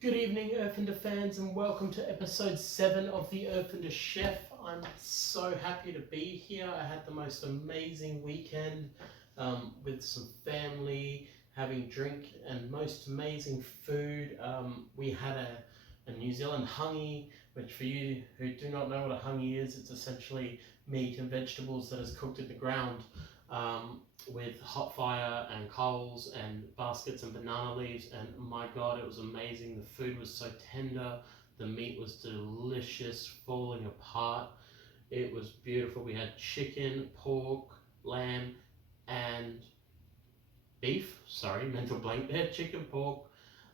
Good evening, Erfinder fans, and welcome to episode 7 of the Erfinder Chef. I'm so happy to be here. I had the most amazing weekend with some family, having drink and most amazing food. We had a New Zealand hangi, which for you who do not know what a hangi is, it's essentially meat and vegetables that is cooked in the ground. With hot fire and coals and baskets and banana leaves, and my god, it was amazing. The food was so tender, the meat was delicious, falling apart. It was beautiful. We had chicken, pork, lamb, and beef. Sorry, mental blank there. Chicken, pork,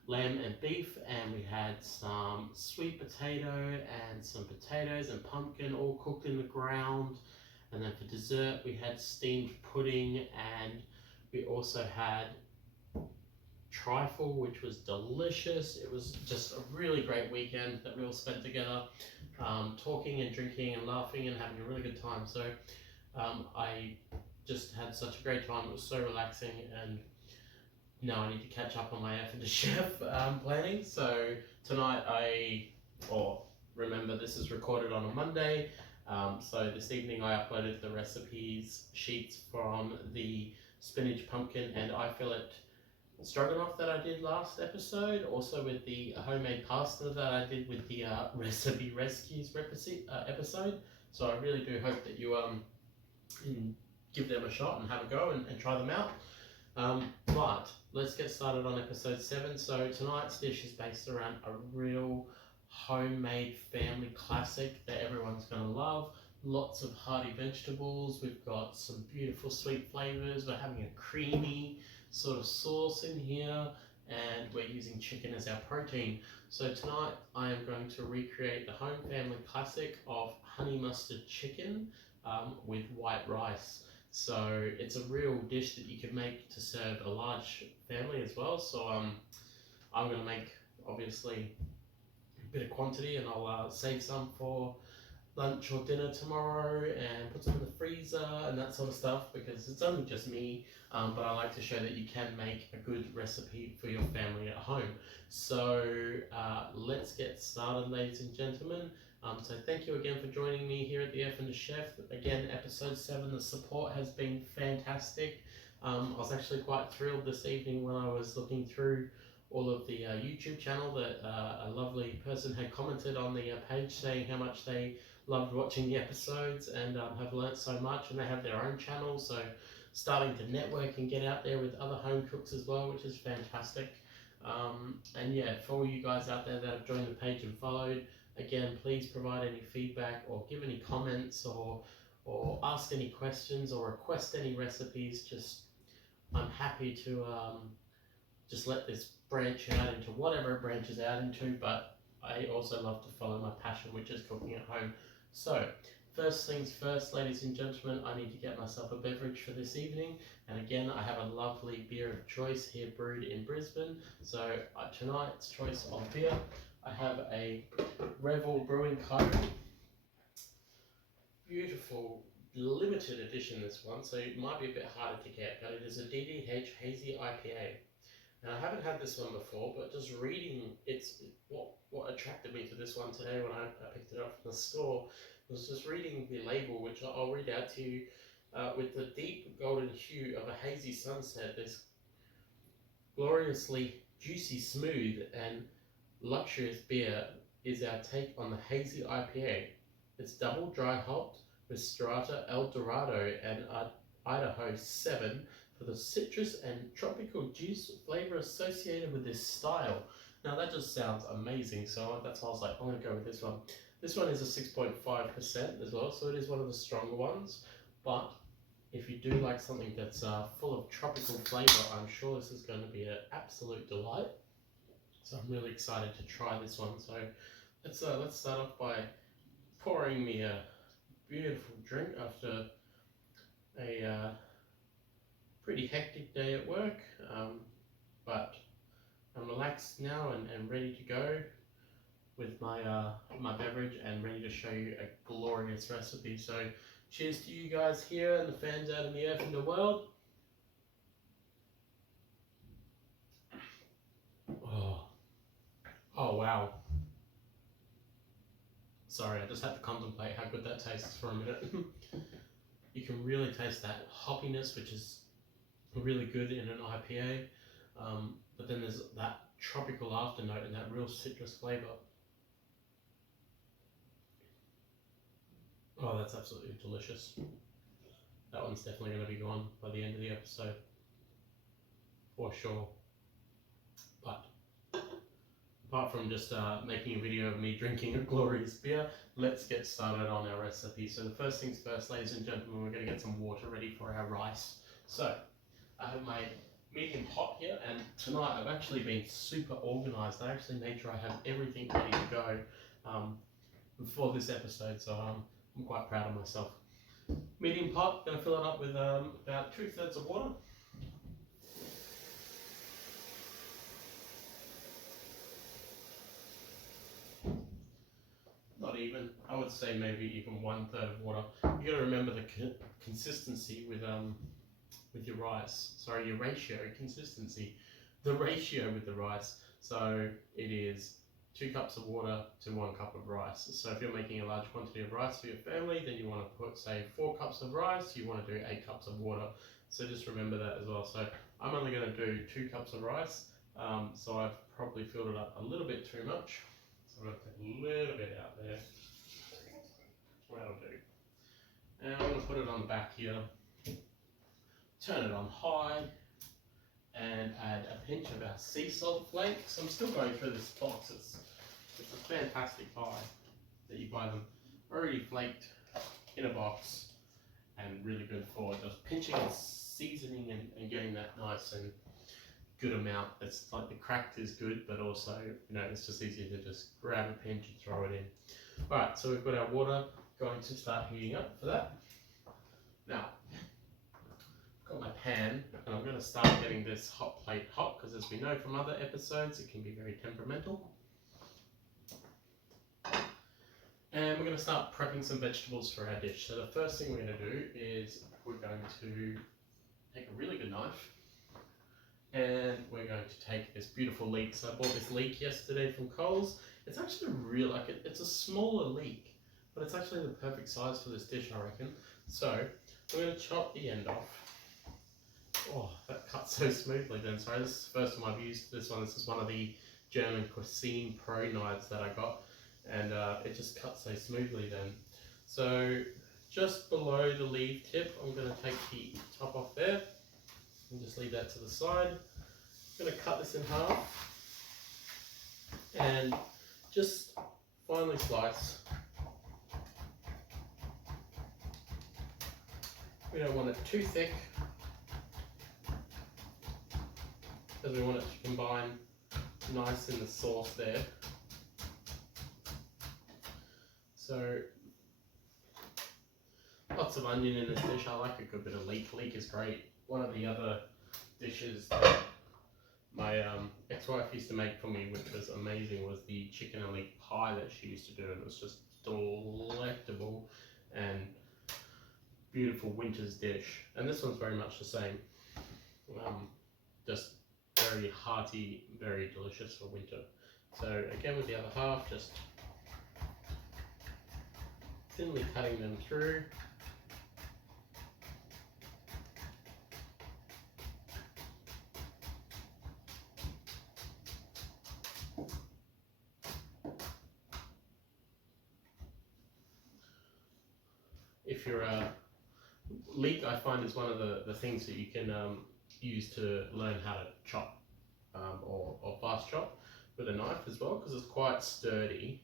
lamb, and beef, and we had some sweet potato and some potatoes and pumpkin all cooked in the ground. And then for dessert, we had steamed pudding, and we also had trifle, which was delicious. It was just a really great weekend that we all spent together, talking and drinking and laughing and having a really good time. So I just had such a great time. It was so relaxing, and now I need to catch up on my Erfinder Chef planning. So tonight remember this is recorded on a Monday. So this evening I uploaded the recipes sheets from the spinach, pumpkin, and I fillet stroganoff that I did last episode. Also with the homemade pasta that I did with the recipe rescues episode. So I really do hope that you give them a shot and have a go and try them out. But let's get started on episode 7. So tonight's dish is based around a real homemade family classic that everyone's going to love. Lots of hearty vegetables. We've got some beautiful sweet flavors. We're having a creamy sort of sauce in here, and we're using chicken as our protein. So tonight I am going to recreate the home family classic of honey mustard chicken with white rice. So it's a real dish that you can make to serve a large family as well. So I'm going to make obviously a bit of quantity, and I'll save some for lunch or dinner tomorrow and put some in the freezer and that sort of stuff, because it's only just me, but I like to show that you can make a good recipe for your family at home. So let's get started, ladies and gentlemen. So thank you again for joining me here at the Erfinder Chef. Again, episode 7, the support has been fantastic. I was actually quite thrilled this evening when I was looking through all of the YouTube channel that a lovely person had commented on the page saying how much they loved watching the episodes and have learnt so much, and they have their own channel, so starting to network and get out there with other home cooks as well, which is fantastic. And yeah, for all you guys out there that have joined the page and followed, again, please provide any feedback or give any comments or ask any questions or request any recipes. Just I'm happy to just let this branch out into whatever it branches out into, but I also love to follow my passion, which is cooking at home. So first things first, ladies and gentlemen, I need to get myself a beverage for this evening. And again, I have a lovely beer of choice here brewed in Brisbane. So tonight's choice of beer, I have a Revel Brewing Co. Beautiful limited edition, this one, so it might be a bit harder to get, but it is a DDH Hazy IPA. And I haven't had this one before, but just reading what attracted me to this one today when I picked it up from the store was just reading the label, which I'll read out to you. With the deep golden hue of a hazy sunset, this gloriously juicy, smooth, and luxurious beer is our take on the hazy IPA. It's double dry hopped with Strata El Dorado and Idaho 7 for the citrus and tropical juice flavor associated with this style. Now that just sounds amazing, so that's why I was like, I'm going to go with this one. This one is a 6.5% as well, so it is one of the stronger ones, but if you do like something that's full of tropical flavor, I'm sure this is going to be an absolute delight. So I'm really excited to try this one. So let's start off by pouring me a beautiful drink after a pretty hectic day at work, but I'm relaxed now and ready to go with my my beverage and ready to show you a glorious recipe. So cheers to you guys here and the fans out in the Erfinder world. Oh, Oh wow. Sorry, I just had to contemplate how good that tastes for a minute. You can really taste that hoppiness, which is really good in an IPA. But then there's that tropical afternote and that real citrus flavour. Oh, that's absolutely delicious. That one's definitely going to be gone by the end of the episode, for sure. But apart from just making a video of me drinking a glorious beer, let's get started on our recipe. So the first things first, ladies and gentlemen, we're going to get some water ready for our rice. So I have my medium pot here, and tonight I've actually been super organised. I actually made sure I have everything ready to go before this episode, so I'm quite proud of myself. Medium pot, going to fill it up with about 2/3 of water. Not even, I would say maybe even 1/3 of water. You got to remember the consistency with your rice. Sorry, your ratio, consistency. The ratio with the rice. So it is 2 cups of water to 1 cup of rice. So if you're making a large quantity of rice for your family, then you want to put, say, 4 cups of rice, you want to do 8 cups of water. So just remember that as well. So I'm only going to do 2 cups of rice. So I've probably filled it up a little bit too much. So I'm going to take a little bit out there. That'll do. And I'm going to put it on the back here. Turn it on high. And add a pinch of our sea salt flakes. I'm still going through this box. It's a fantastic buy that you buy them already flaked in a box and really good for just pinching and seasoning and getting that nice and good amount. It's like the cracked is good, but also, you know, it's just easier to just grab a pinch and throw it in. All right, so we've got our water going to start heating up for that. Now, got my pan, and I'm going to start getting this hot plate hot, because as we know from other episodes, it can be very temperamental. And we're going to start prepping some vegetables for our dish. So the first thing we're going to do is we're going to take a really good knife, and we're going to take this beautiful leek. So I bought this leek yesterday from Coles. It's actually real, like it's a smaller leek, but it's actually the perfect size for this dish, I reckon. So we're going to chop the end off. Oh, that cuts so smoothly then. Sorry, this is the first time I've used this one. This is one of the German Cuisine Pro knives that I got, and it just cuts so smoothly then. So just below the leaf tip, I'm going to take the top off there and just leave that to the side. I'm going to cut this in half and just finely slice. We don't want it too thick, because we want it to combine nice in the sauce there. So lots of onion in this dish. I like a good bit of leek. Leek is great. One of the other dishes that my ex-wife used to make for me, which was amazing, was the chicken and leek pie that she used to do, and it was just delectable and beautiful winter's dish. And this one's very much the same. Just very hearty, very delicious for winter. So again, with the other half, just thinly cutting them through. If you're a leek, I find is one of the things that you can use to learn how to chop or fast chop with a knife as well, because it's quite sturdy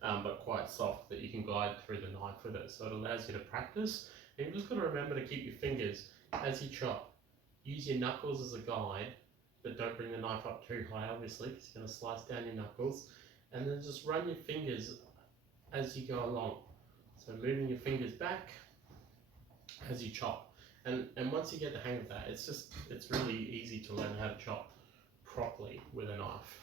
but quite soft, that you can glide through the knife with it. So it allows you to practice. And you've just got to remember to keep your fingers, as you chop, use your knuckles as a guide, but don't bring the knife up too high, obviously, because you're going to slice down your knuckles. And then just run your fingers as you go along. So moving your fingers back as you chop. And once you get the hang of that, it's really easy to learn how to chop properly with a knife.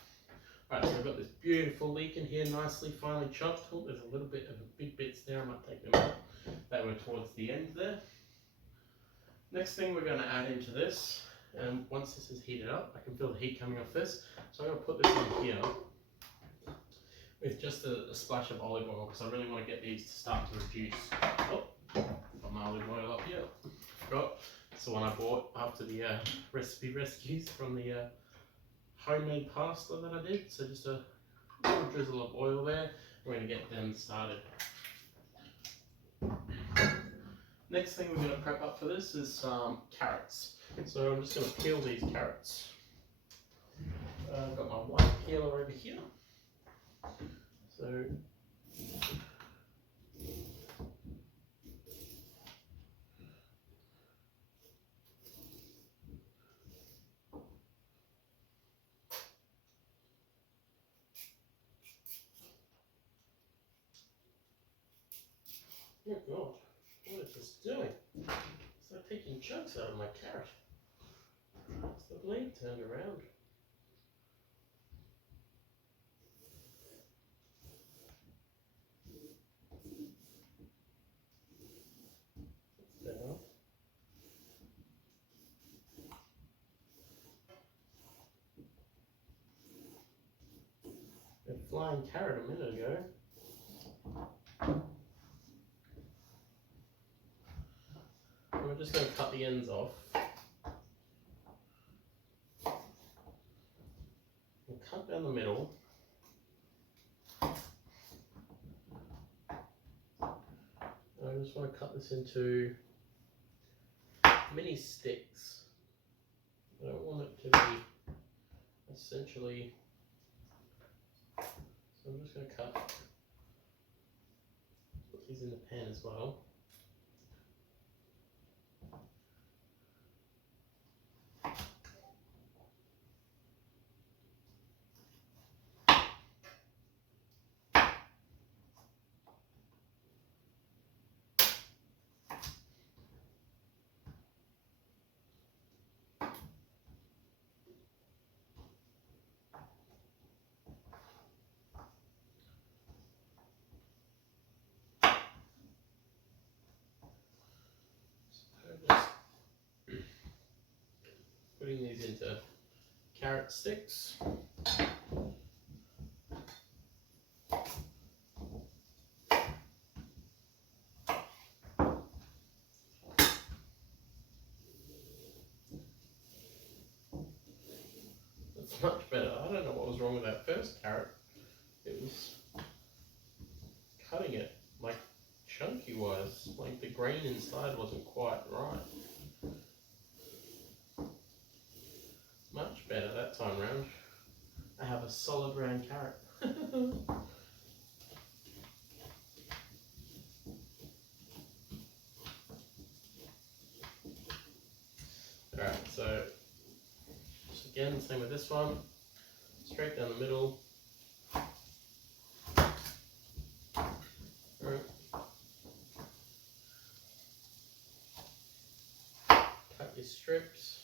Alright, so I've got this beautiful leek in here, nicely finely chopped. Oh, there's a little bit of big bits there, I might take them out. They were towards the end there. Next thing we're going to add into this, and once this is heated up, I can feel the heat coming off this. So I'm going to put this in here. with just a splash of olive oil, because I really want to get these to start to reduce. Oh, got my olive oil up here. Forgot. It's the one I bought after the recipe rescues from the homemade pasta that I did. So just a little drizzle of oil there. We're going to get them started. Next thing we're going to prep up for this is some carrots. So I'm just going to peel these carrots. I've got my white peeler over here. So oh god, what is this doing? It's like taking chunks out of my carrot. Is the blade turned around? That's better. A flying carrot a minute ago. And we're just going to cut the ends off. We'll cut down the middle. I just want to cut this into mini sticks. I don't want it to be essentially, so I'm just going to put these in the pan as well. Just putting these into carrot sticks. That's much better. I don't know what was wrong with that first carrot. It was cutting it like chunky wise, like the grain inside wasn't quite right. Much better that time round. I have a solid round carrot. Alright, so just again, same with this one. Straight down the middle. Alright. Cut your strips.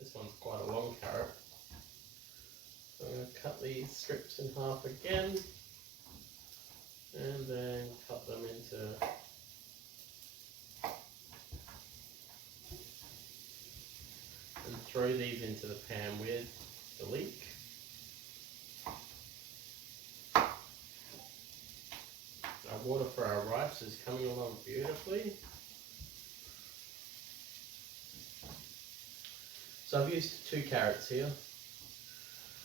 This one's quite a long carrot. So I'm going to cut these strips in half again. And then cut them into and throw these into the pan with the leek. Our water for our rice is coming along beautifully. So I've used 2 carrots here.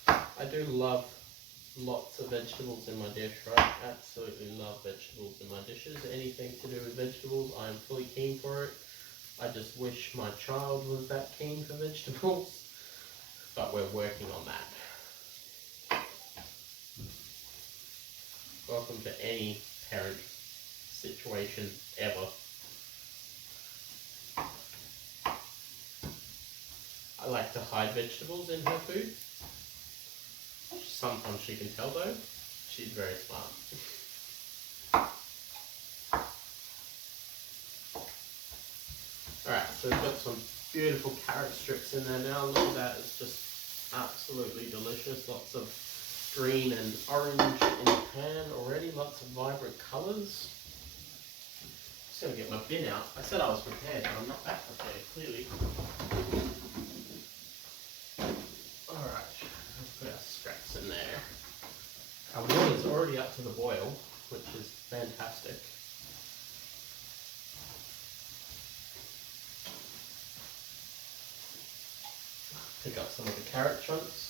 I do love lots of vegetables in my dish, right? Absolutely love vegetables in my dishes. Anything to do with vegetables, I am fully keen for it. I just wish my child was that keen for vegetables, but we're working on that. Welcome to any parent situation ever. I like to hide vegetables in her food. Sometimes she can tell though. She's very smart. Alright, so we've got some beautiful carrot strips in there now. Look at that, it's just absolutely delicious. Lots of green and orange in the pan already, lots of vibrant colours. Just going to get my bin out. I said I was prepared, but I'm not that prepared, clearly. Alright, I'll put already up to the boil, which is fantastic. Pick up some of the carrot chunks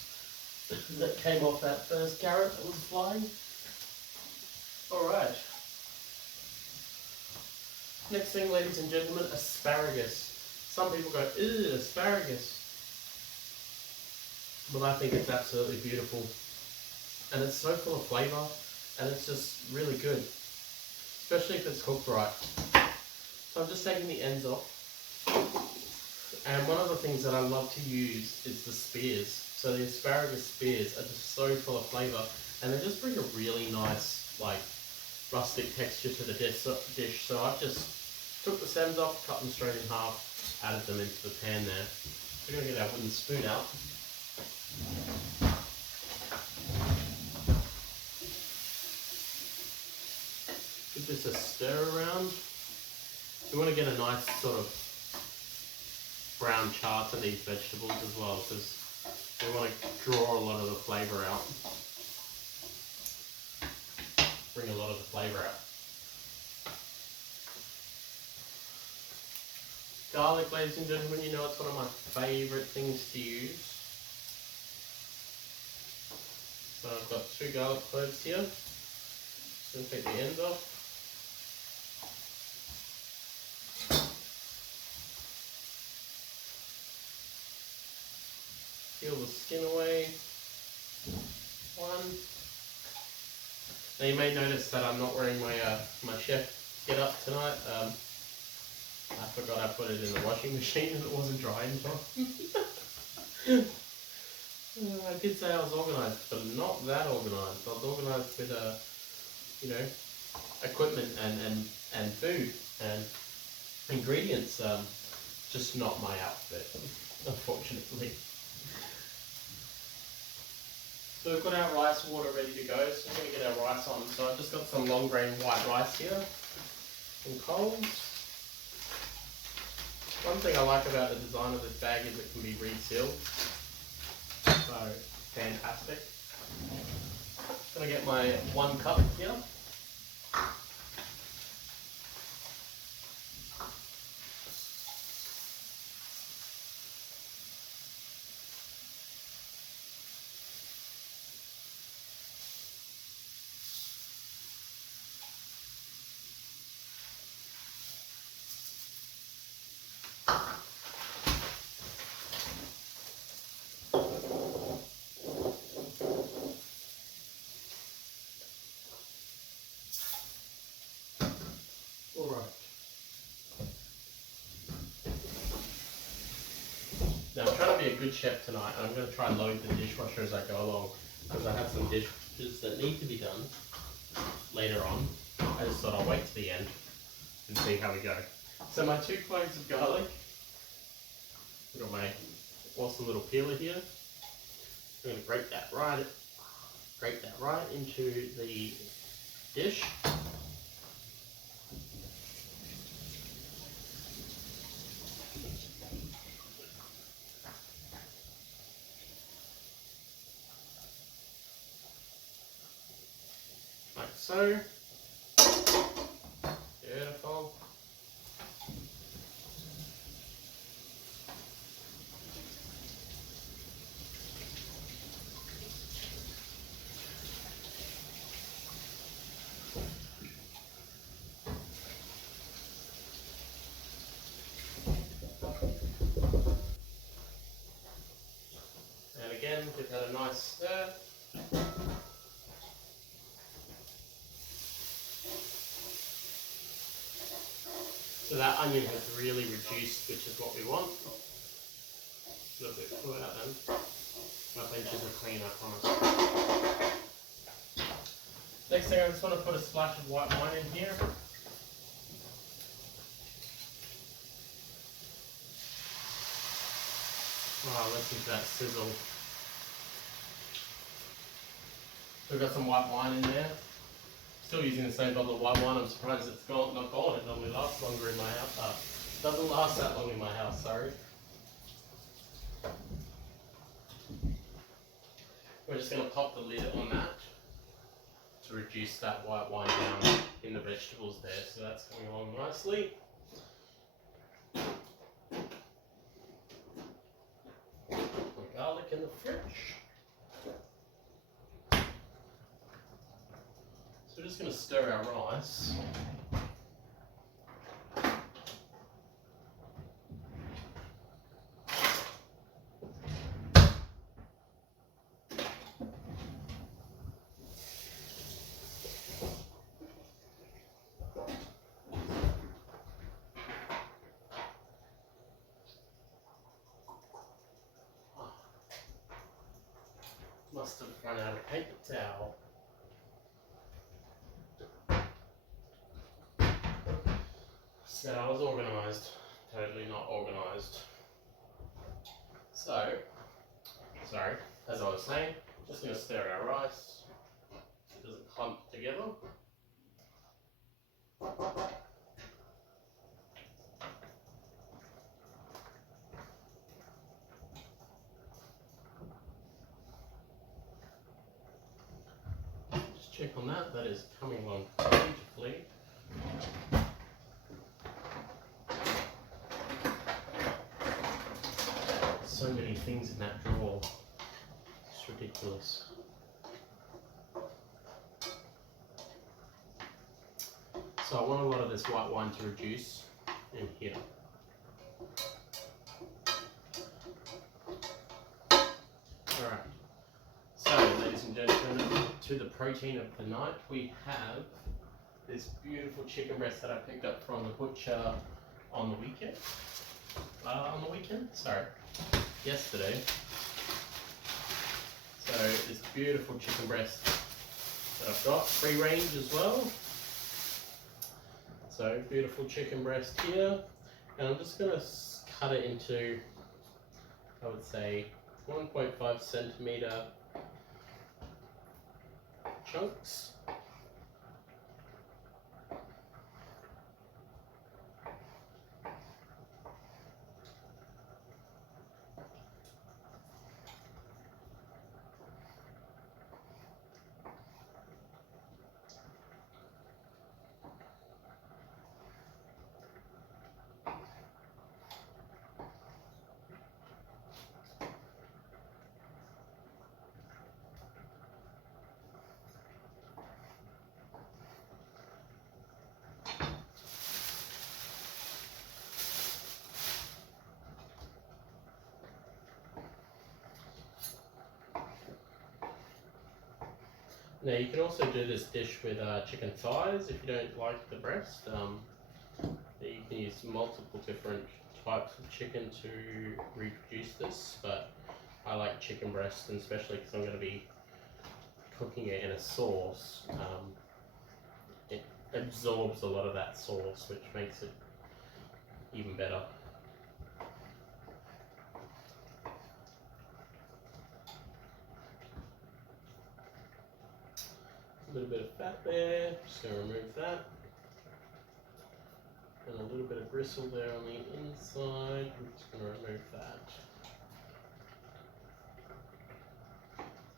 that came off that first carrot that was flying. Alright. Next thing, ladies and gentlemen, asparagus. Some people go, ew, asparagus. But I think it's absolutely beautiful. And it's so full of flavour, and it's just really good. Especially if it's cooked right. So I'm just taking the ends off. And one of the things that I love to use is the spears. So the asparagus spears are just so full of flavour, and they just bring a really nice, like, rustic texture to the dish. So I've just took the stems off, cut them straight in half, added them into the pan there. We're going to get our wooden spoon out. Give this a stir around. We want to get a nice sort of brown char to these vegetables as well, because we want to draw a lot of the flavour out. Bring a lot of the flavour out. Garlic, ladies and gentlemen, you know it's one of my favourite things to use. So I've got 2 garlic cloves here. Just going to take the ends off. Peel the skin away. 1. Now you may notice that I'm not wearing my my chef get up tonight. I forgot I put it in the washing machine and it wasn't dry in time. I did say I was organised, but not that organised. I was organised with you know, equipment and food and ingredients. Just not my outfit, unfortunately. So we've got our rice water ready to go, so we're going to get our rice on. So I've just got some long grain white rice here, some coals. One thing I like about the design of this bag is it can be resealed, so fantastic. I'm going to get my 1 cup here. Alright. Now I'm trying to be a good chef tonight, and I'm going to try and load the dishwasher as I go along, because I have some dishes that need to be done later on. I just thought I'll wait to the end and see how we go. So my 2 cloves of garlic. I've got my awesome little peeler here. I'm going to grate that right into the dish. Like so. Beautiful. And again, give that a nice stir. So that onion has really reduced, which is what we want. A little bit pull out then. My benches are clean, I promise. Next thing, I just want to put a splash of white wine in here. Oh, listen to that sizzle. We've got some white wine in there. Still using the same bottle of white wine. I'm surprised it's not gone. It normally lasts longer in my house. Doesn't last that long in my house, sorry. We're just going to pop the lid on that to to reduce that white wine down in the vegetables there. So that's coming along nicely. My garlic in the fridge. So we're just going to stir our rice. Must have run out of paper towel. So I was organised, totally not organised. So, sorry, as I was saying, just going to stir our rice so it doesn't clump together. Just check on that, that is coming along beautifully. So many things in that drawer, it's ridiculous. So I want a lot of this white wine to reduce in here. Alright, so ladies and gentlemen, to the protein of the night, we have this beautiful chicken breast that I picked up from the butcher on the weekend. Yesterday. So this beautiful chicken breast that I've got, free range as well. So beautiful chicken breast here, and I'm just going to cut it into, I would say, 1.5 centimeter chunks. Now you can also do this dish with chicken thighs if you don't like the breast. You can use multiple different types of chicken to reproduce this, but I like chicken breast, and especially because I'm going to be cooking it in a sauce. It absorbs a lot of that sauce, which makes it even better. A little bit of fat there, just going to remove that. And a little bit of gristle there on the inside, I'm just going to remove that.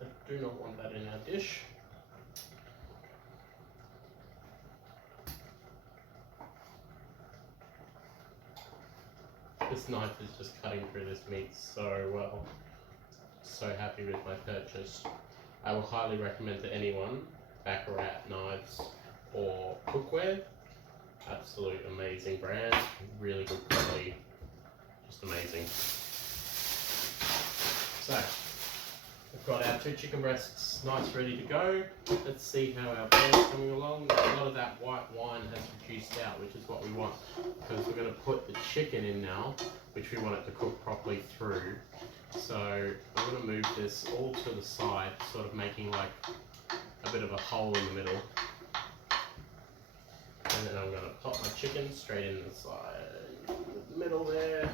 I do not want that in our dish. This knife is just cutting through this meat so well. So happy with my purchase. I will highly recommend to anyone Baccarat knives or cookware. Absolute amazing brand, really good quality, just amazing. So, we've got our 2 chicken breasts nice ready to go. Let's see how our pan's coming along. A lot of that white wine has reduced out, which is what we want, because we're going to put the chicken in now, which we want it to cook properly through. So I'm going to move this all to the side, sort of making like a bit of a hole in the middle. And then I'm going to pop my chicken straight in the side, the middle there.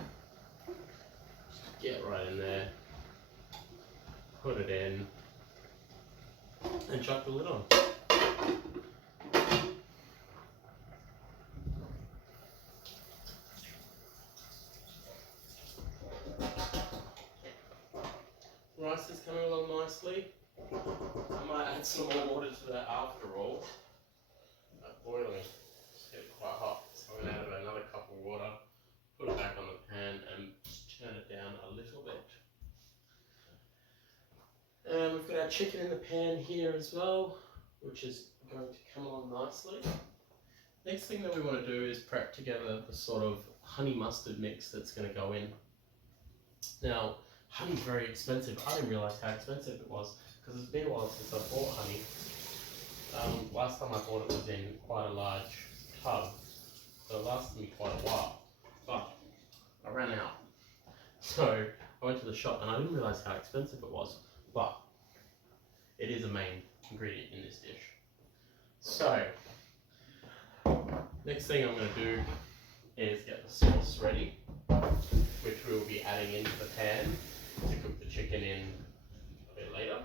Just get right in there, put it in, and chuck the lid on. Rice is coming along nicely. I might add some more water to that after all. Boiling, it's getting quite hot, so I'm going to add another cup of water, put it back on the pan and just turn it down a little bit. And we've got our chicken in the pan here as well, which is going to come along nicely. Next thing that we want to do is prep together the sort of honey mustard mix that's going to go in. Now, honey's very expensive. I didn't realise how expensive it was because it's been a while since I bought honey. Last time I bought it was in quite a large tub, so it lasted me quite a while, but I ran out. So I went to the shop and I didn't realise how expensive it was, but it is a main ingredient in this dish. So, next thing I'm going to do is get the sauce ready, which we will be adding into the pan to cook the chicken in a bit later.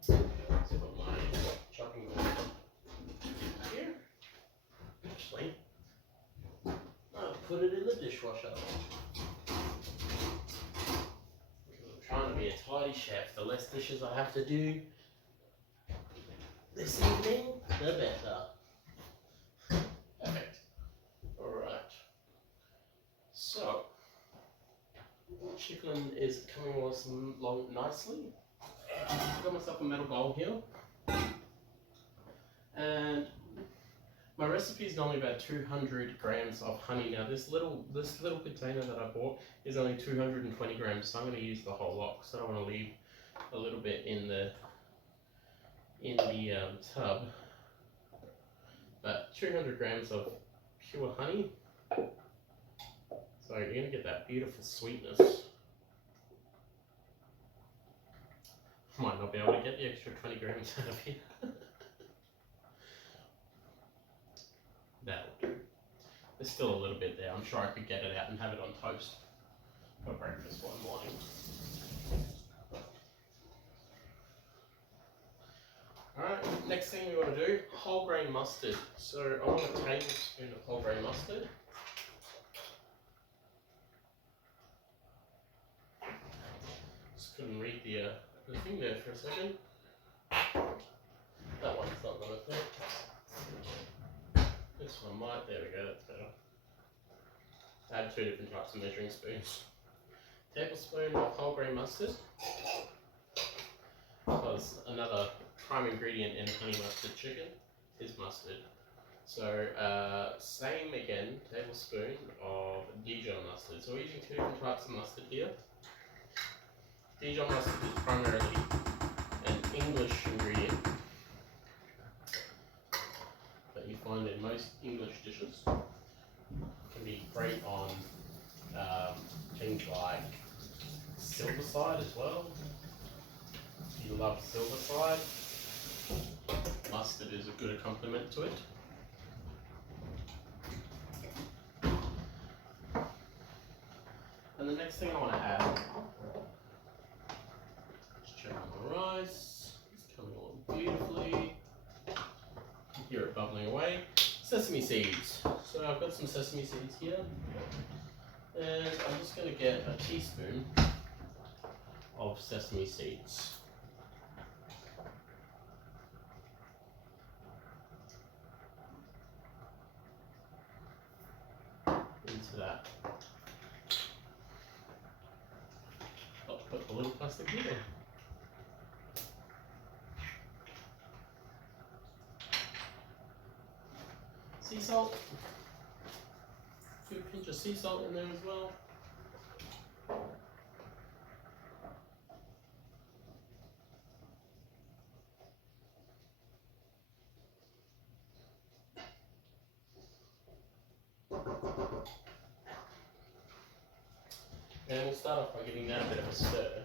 So I've got my chopping board here. Actually, I'll put it in the dishwasher. Because I'm trying to be a tidy chef. The less dishes I have to do this evening, the better. Perfect. Alright. So, chicken is coming along nicely. I've got myself a metal bowl here. And my recipe is normally about 200 grams of honey. Now this little container that I bought is only 220 grams, so I'm going to use the whole lot because I don't want to leave a little bit in the tub. But 200 grams of pure honey. So you're going to get that beautiful sweetness. Might not be able to get the extra 20 grams out of here. That'll do. There's still a little bit there. I'm sure I could get it out and have it on toast for breakfast one morning. Alright, next thing we want to do, whole grain mustard. So I want a tablespoon of whole grain mustard. Just couldn't read the thing there for a second. That one's not going to fit. This one might. There we go, that's better. I had two different types of measuring spoons. Tablespoon of whole grain mustard. Because another prime ingredient in honey mustard chicken is mustard. So same again, tablespoon of Dijon mustard. So we're using two different types of mustard here. Dijon mustard is primarily an English ingredient that you find in most English dishes. It can be great on things like silver side as well. If you love silver side, mustard is a good accompaniment to it. And the next thing I want to add, just check on the rice, it's coming along beautifully. You hear it bubbling away. Sesame seeds. So I've got some sesame seeds here, and I'm just going to get a teaspoon of sesame seeds. Into that. I'll put the little plastic lid in. Sea salt. Good pinch of sea salt in there as well. And we'll start off by giving that a bit of a stir.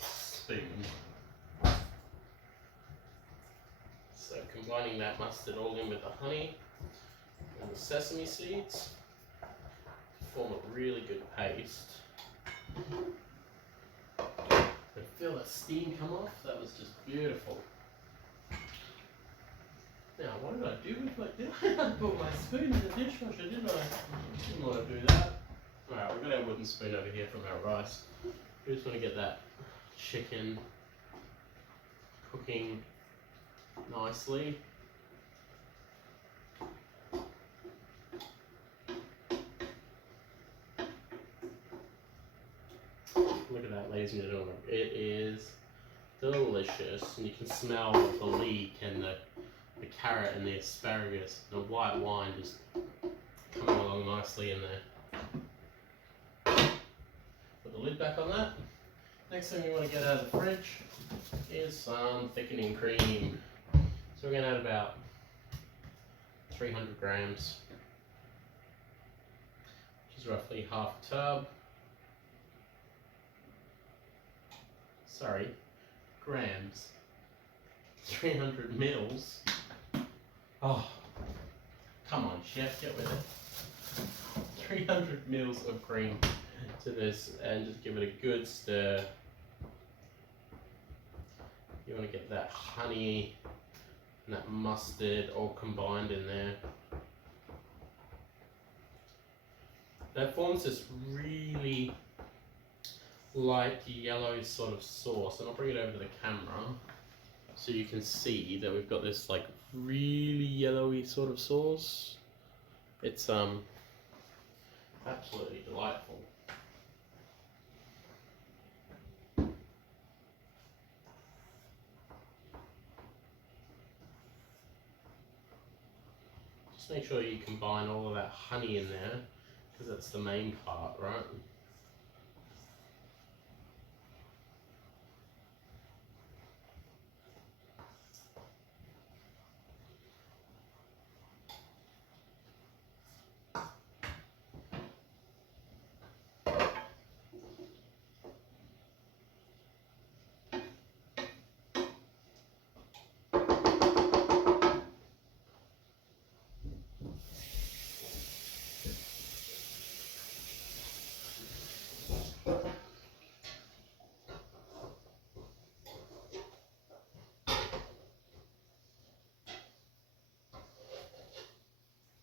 Spoon. So combining that mustard all in with the honey and the sesame seeds to form a really good paste. But feel that steam come off, that was just beautiful. Now, what did I do with my... Did I put my spoon in the dishwasher, didn't I? Didn't want to do that. Alright, we've got our wooden spoon over here from our rice. We just want to get that chicken cooking nicely. Look at that, ladies and gentlemen. It is delicious, and you can smell the leek and the carrot and the asparagus. The white wine just coming along nicely in there. Put the lid back on that. Next thing we want to get out of the fridge is some thickening cream. So we're going to add about 300 grams, which is roughly half a tub. Sorry, grams. 300 mils. Oh, come on, chef, get with it. 300 mils of cream to this, and just give it a good stir. You want to get that honey and that mustard all combined in there. That forms this really light yellow sort of sauce, and I'll bring it over to the camera so you can see that we've got this like really yellowy sort of sauce. It's absolutely delightful. Just make sure you combine all of that honey in there, because that's the main part, right?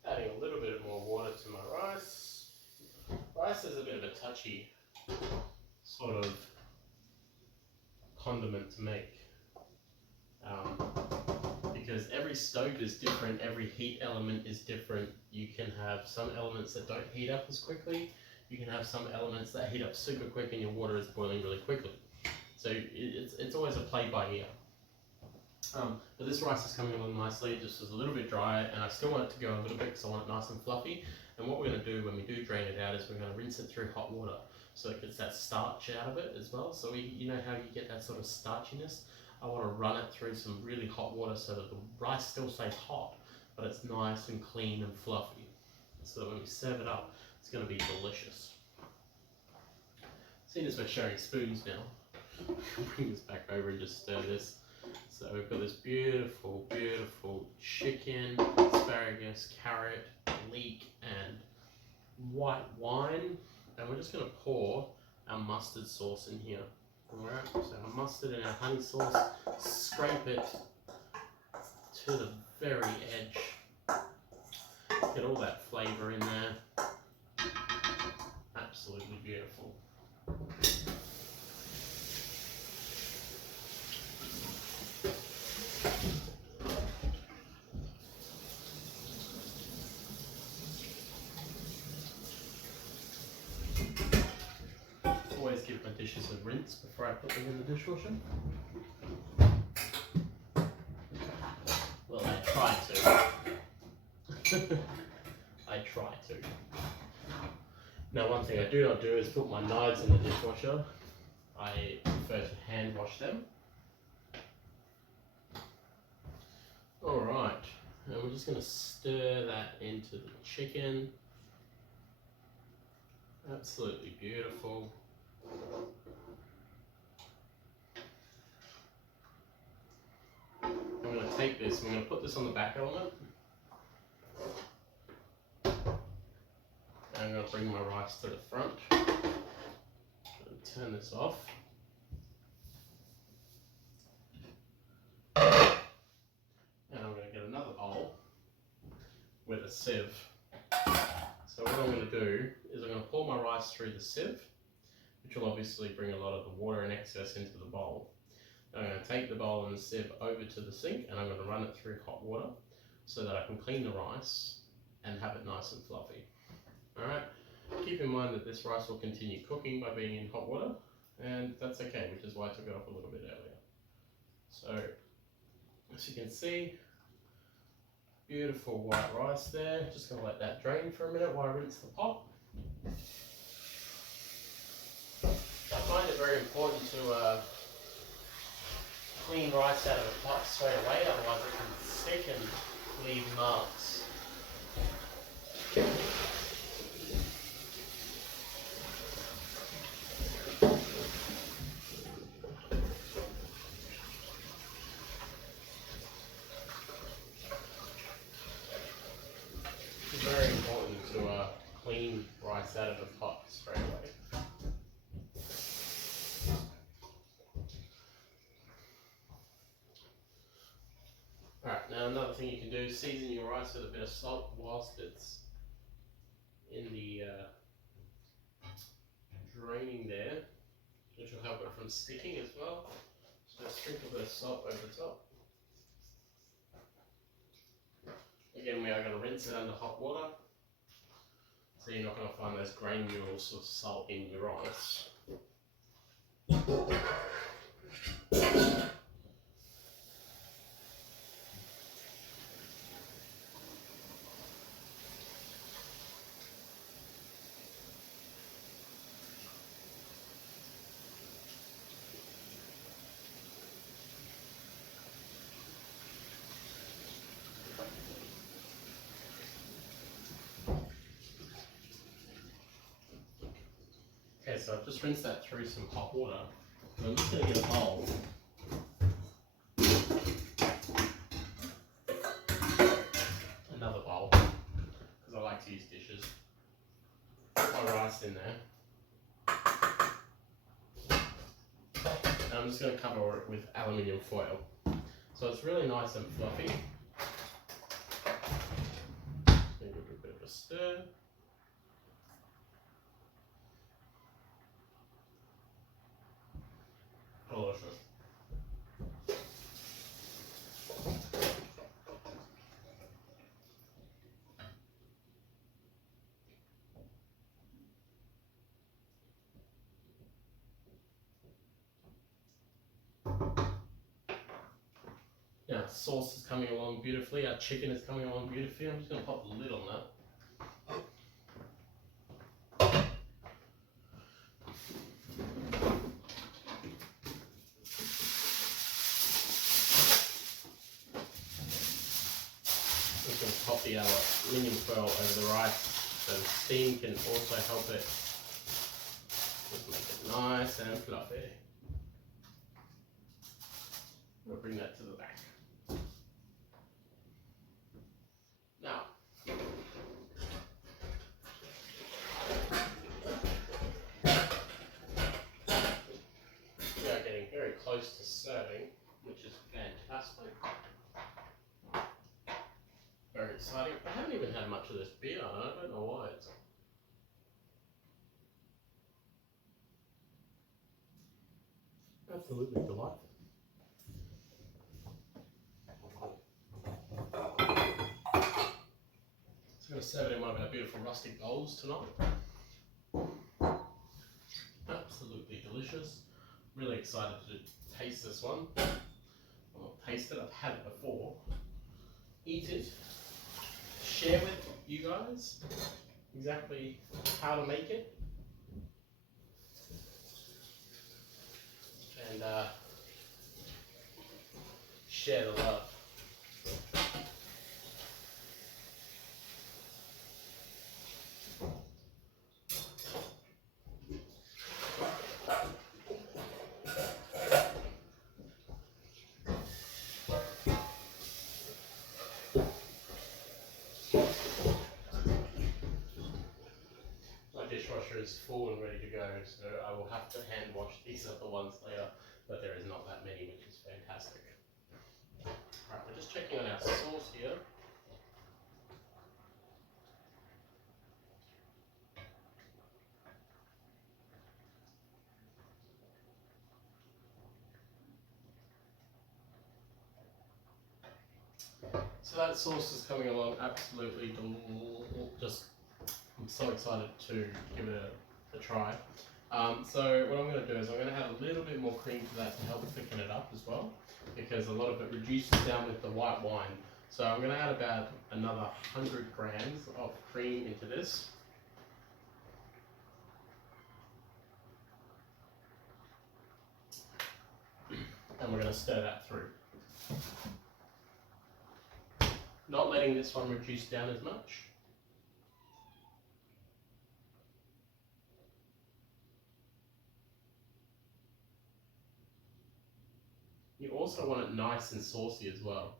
Adding a little bit more water to my rice. Rice is a bit of a touchy sort of condiment to make, because every stove is different, every heat element is different. You can have some elements that don't heat up as quickly. You can have some elements that heat up super quick and your water is boiling really quickly. So it's always a play by ear. But this rice is coming along nicely. It just is a little bit dry, and I still want it to go a little bit because I want it nice and fluffy. And what we're going to do when we do drain it out is we're going to rinse it through hot water, so it gets that starch out of it as well. So you know how you get that sort of starchiness? I want to run it through some really hot water so that the rice still stays hot, but it's nice and clean and fluffy. So that when we serve it up, it's going to be delicious. Seeing as we're sharing spoons now, bring this back over and just stir this. So we've got this beautiful, beautiful chicken, asparagus, carrot, leek, and white wine. And we're just going to pour our mustard sauce in here. Alright, so our mustard and our honey sauce, scrape it to the very edge. Get all that flavour in there. Absolutely beautiful. Always give my dishes a rinse before I put them in the dishwasher. Well, I try to. I try to. Now, one thing I do not do is put my knives in the dishwasher. I prefer to hand wash them. Alright, and we're just going to stir that into the chicken. Absolutely beautiful. I'm going to take this, I'm going to put this on the back element. And I'm going to bring my rice to the front. And turn this off. And I'm going to get another bowl. a sieve. So what I'm going to do is I'm going to pour my rice through the sieve, which will obviously bring a lot of the water and excess into the bowl. I'm going to take the bowl and the sieve over to the sink, and I'm going to run it through hot water so that I can clean the rice and have it nice and fluffy. Alright, keep in mind that this rice will continue cooking by being in hot water, and that's okay, which is why I took it off a little bit earlier. So, as you can see, beautiful white rice there. Just going to let that drain for a minute while I rinse the pot. I find it very important to clean rice out of a pot straight away, otherwise it can stick and leave marks. It's very important to clean rice out of the pot straight away. Alright, now another thing you can do is season your rice with a bit of salt whilst it's in the draining there, which will help it from sticking as well. So sprinkle a bit of salt over the top. Again, we are going to rinse it under hot water, so you're not going to find those granules of salt in your rice. Okay, so I've just rinsed that through some hot water. So I'm just going to get a bowl. Another bowl, because I like to use dishes. Put my rice in there. And I'm just going to cover it with aluminium foil. So it's really nice and fluffy. Just going to give it a bit of a stir. Delicious. Now, sauce is coming along beautifully, our chicken is coming along beautifully. I'm just going to pop the lid on that. Just going to pop the aluminium foil over the rice so the steam can also help it just make it nice and fluffy. We'll bring that to the back. Now, we are getting very close to serving, which is fantastic. Very exciting. I haven't even had much of this beer, I don't know why. It's absolutely delightful. I'm going to serve it in one of our beautiful rustic bowls tonight. Absolutely delicious. Really excited to taste this one. Well, not taste it, I've had it before. Eat it. Share with you guys exactly how to make it. And share the love. Dishwasher is full and ready to go, so I will have to hand wash these other ones later, but there is not that many, which is fantastic. Alright, we're just checking on our sauce here. So that sauce is coming along absolutely just, I'm so excited to give it a try. So what I'm going to do is I'm going to add a little bit more cream to that to help thicken it up as well, because a lot of it reduces down with the white wine. So I'm going to add about another 100 grams of cream into this. And we're going to stir that through. Not letting this one reduce down as much. You also want it nice and saucy as well.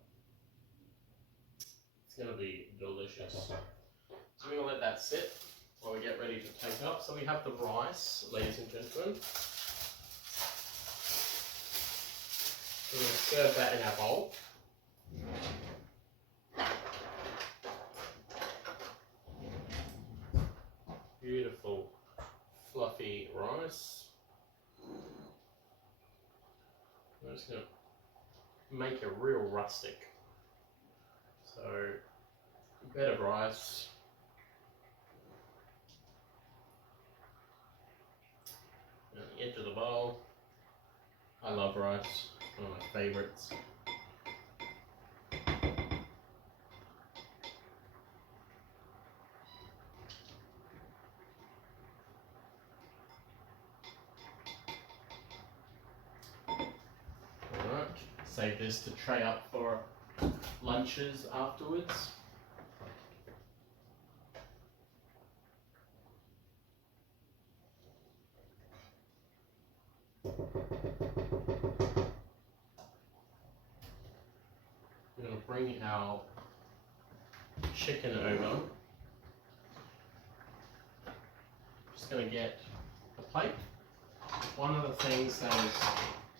It's going to be delicious. So we're going to let that sit while we get ready to take it up. So we have the rice, ladies and gentlemen. We're going to serve that in our bowl. Beautiful, fluffy rice. I'm just going to make it real rustic. So, a bed of rice. And the edge of the bowl. I love rice, one of my favourites. Alright, save this to tray up for lunches afterwards. We're going to bring our chicken over. Just going to get a plate. One of the things that is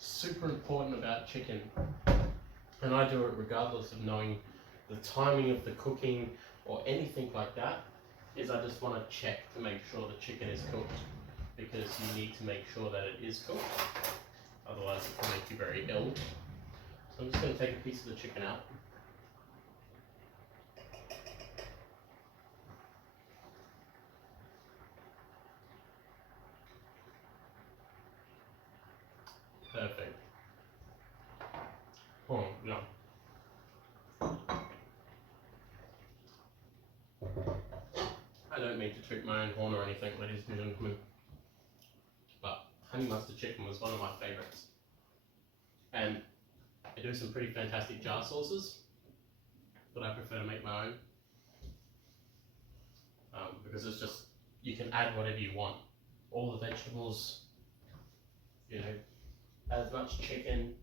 super important about chicken, and I do it regardless of knowing the timing of the cooking or anything like that, is I just want to check to make sure the chicken is cooked, because you need to make sure that it is cooked, otherwise it can make you very ill. So I'm just going to take a piece of the chicken out. Perfect. Oh, no. I don't mean to toot my own horn or anything, ladies and gentlemen, but honey mustard chicken was one of my favourites. And I do some pretty fantastic jar sauces, but I prefer to make my own. Because it's just, you can add whatever you want. All the vegetables, you know, as much chicken,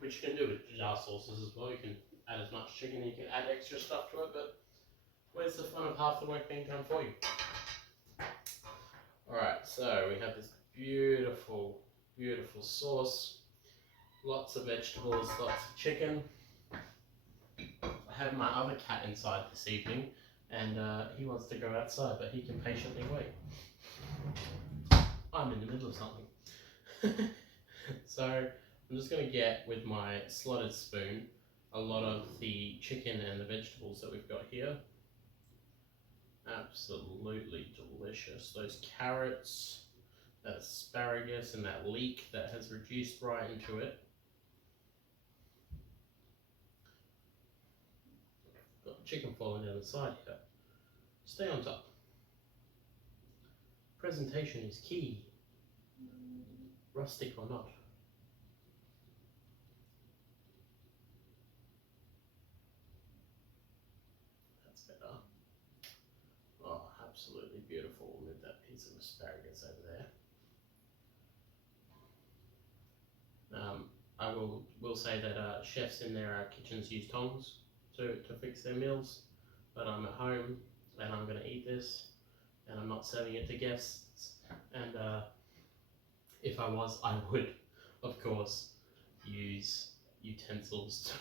which you can do with jar sauces as well. You can add as much chicken, you can add extra stuff to it, but where's the fun of half the work being done for you? Alright, so we have this beautiful, beautiful sauce. Lots of vegetables, lots of chicken. I have my other cat inside this evening, and he wants to go outside, but he can patiently wait. I'm in the middle of something. So I'm just going to get, with my slotted spoon, a lot of the chicken and the vegetables that we've got here. Absolutely delicious. Those carrots, that asparagus, and that leek that has reduced right into it. Got the chicken falling down the side here. Stay on top. Presentation is key, rustic or not. That's better. Oh, absolutely beautiful. We'll move that piece of asparagus over there. I will say that chefs in their kitchens use tongs to fix their meals, but I'm at home and I'm going to eat this, and I'm not serving it to guests. And if I was, I would, of course, use utensils to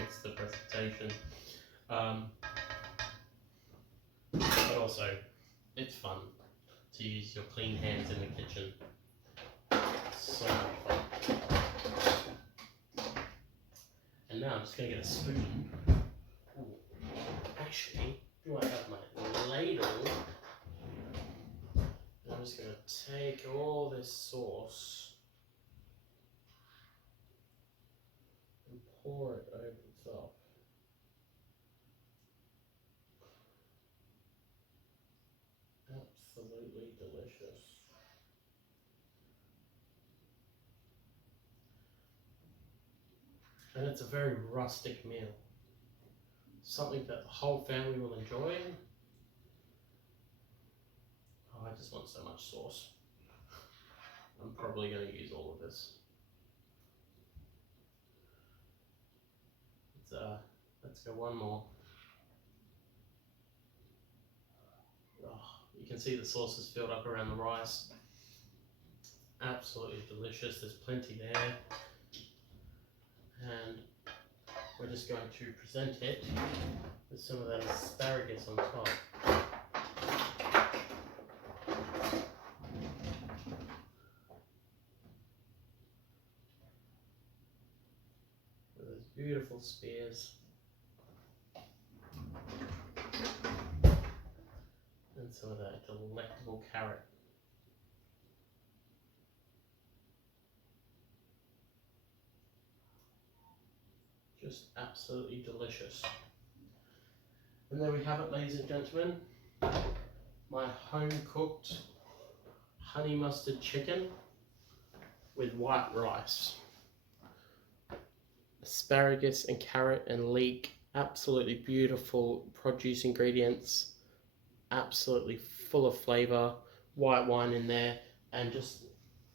fix the presentation. But also, it's fun to use your clean hands in the kitchen. So much fun. And now I'm just going to get a spoon. actually, do I have my ladle? I'm just going to take all this sauce and pour it over the top. Absolutely delicious. And it's a very rustic meal. Something that the whole family will enjoy. Oh, I just want so much sauce. I'm probably going to use all of this. Let's go one more. Oh, you can see the sauce is filled up around the rice. Absolutely delicious. There's plenty there. And we're just going to present it with some of that asparagus on top. With those beautiful spears. And some of that delectable carrot. Just absolutely delicious. And there we have it, ladies and gentlemen. My home-cooked honey mustard chicken with white rice. Asparagus and carrot and leek. Absolutely beautiful produce ingredients. Absolutely full of flavour. White wine in there. And just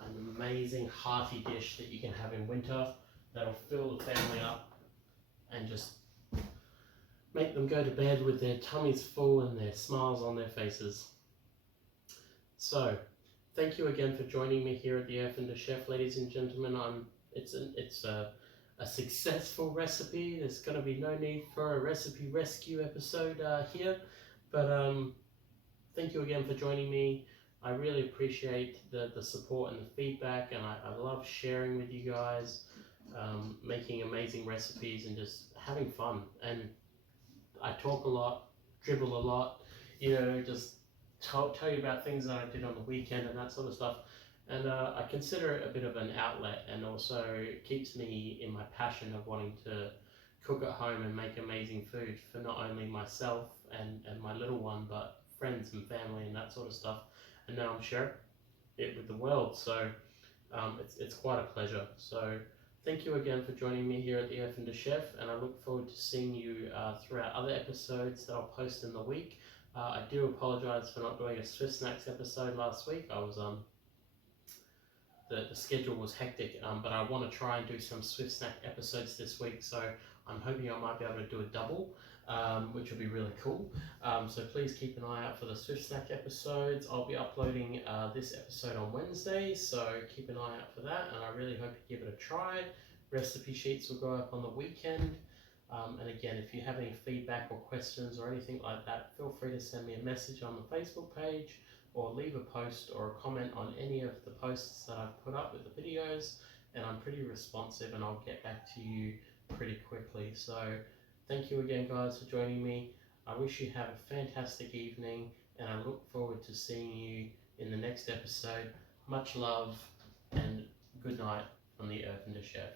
an amazing hearty dish that you can have in winter. That'll fill the family up and just make them go to bed with their tummies full and their smiles on their faces. So, thank you again for joining me here at the Erfinder Chef, ladies and gentlemen. It's a successful recipe. There's going to be no need for a recipe rescue episode here, but thank you again for joining me. I really appreciate the support and the feedback, and I love sharing with you guys, making amazing recipes and just having fun. And I talk a lot, dribble a lot, just tell you about things that I did on the weekend and that sort of stuff. And I consider it a bit of an outlet, and also it keeps me in my passion of wanting to cook at home and make amazing food for not only myself and my little one, but friends and family and that sort of stuff. And now I'm sharing it with the world, so it's quite a pleasure. So thank you again for joining me here at the Erfinder Chef, and I look forward to seeing you throughout other episodes that I'll post in the week. I do apologise for not doing a Swiss Snacks episode last week. I was the schedule was hectic, but I want to try and do some Swiss Snack episodes this week, so I'm hoping I might be able to do a double, which will be really cool. So please keep an eye out for the Swiss Snack episodes. I'll be uploading this episode on Wednesday, so keep an eye out for that, and I really hope you give it a try. Recipe sheets will go up on the weekend. And again, if you have any feedback or questions or anything like that, feel free to send me a message on the Facebook page, or leave a post or a comment on any of the posts that I've put up with the videos, and I'm pretty responsive and I'll get back to you pretty quickly. So thank you again, guys, for joining me. I wish you have a fantastic evening, and I look forward to seeing you in the next episode. Much love and good night from the Erfinder Chef.